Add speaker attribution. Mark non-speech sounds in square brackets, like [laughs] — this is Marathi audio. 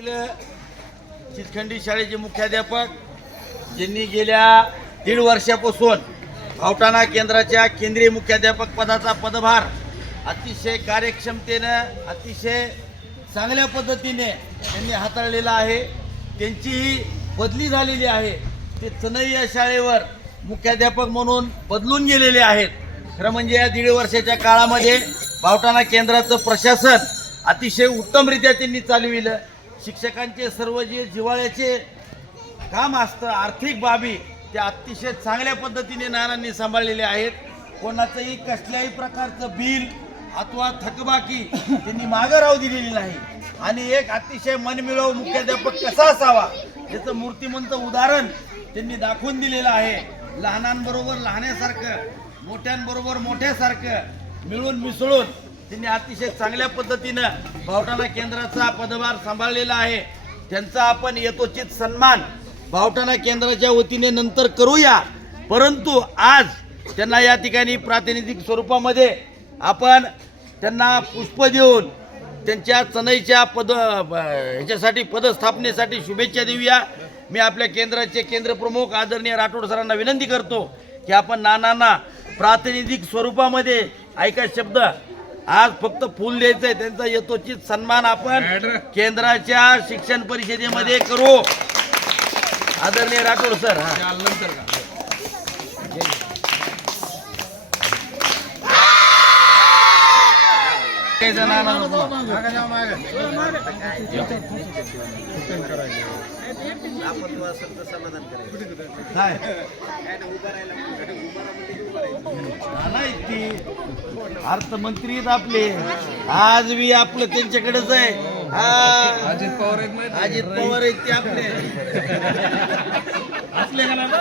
Speaker 1: येथील चितखंडी शाळेचे मुख्याध्यापक ज्यांनी गेल्या दीड वर्षापासून भावटाणा केंद्राच्या केंद्रीय मुख्याध्यापक पदाचा पदभार अतिशय कार्यक्षमतेनं अतिशय चांगल्या पद्धतीने त्यांनी हाताळलेला आहे. त्यांचीही बदली झालेली आहे. ते चनई या शाळेवर मुख्याध्यापक म्हणून बदलून गेलेले आहेत. खरं म्हणजे या दीड वर्षाच्या काळामध्ये भावटाणा केंद्राचं प्रशासन अतिशय उत्तमरित्या त्यांनी चालविलं. शिक्षकांचे सर्व जे जिव्हाळ्याचे काम असतं आर्थिक बाबी त्या अतिशय चांगल्या पद्धतीने नानांनी सांभाळलेले आहेत. कोणाचंही कसल्याही प्रकारचं बिल अथवा थकबाकी त्यांनी मागं राहू दिलेली नाही. आणि एक अतिशय मनमिळव मुख्याध्यापक कसा असावा याचं मूर्तिमंत उदाहरण त्यांनी दाखवून दिलेलं आहे. लहानांबरोबर लहान्यासारखं मोठ्यांबरोबर मोठ्यासारखं मिळून मिसळून त्यांनी अतिशय चांगल्या पद्धतीनं भावटाणा केंद्राचा पदभार सांभाळलेला आहे. त्यांचा आपण यथोचित सन्मान भावटाणा केंद्राच्या वतीने नंतर करूया. परंतु आज त्यांना या ठिकाणी प्रातिनिधिक स्वरूपामध्ये आपण त्यांना पुष्प देऊन त्यांच्या चनईच्या पद ब- ह्याच्यासाठी पदस्थापनेसाठी शुभेच्छा देऊया. मी आपल्या केंद्राचे केंद्रप्रमुख आदरणीय राठोड सरांना विनंती करतो की आपण नानांना प्रातिनिधिक स्वरूपामध्ये ऐका शब्द आज फक्त फुल द्यायचं आहे. त्यांचा यथोचित सन्मान आपण केंद्राच्या शिक्षण परिषदेमध्ये करू. आदरणीय राठोड सर हा. नाही ती अर्थमंत्री आहेत आपले आज बी आपलं त्यांच्याकडेच आहे हा.
Speaker 2: अजित पवार आहेत माहिती आहे?
Speaker 1: अजित पवार आहेत ते आपले [laughs]
Speaker 2: असले का नाही?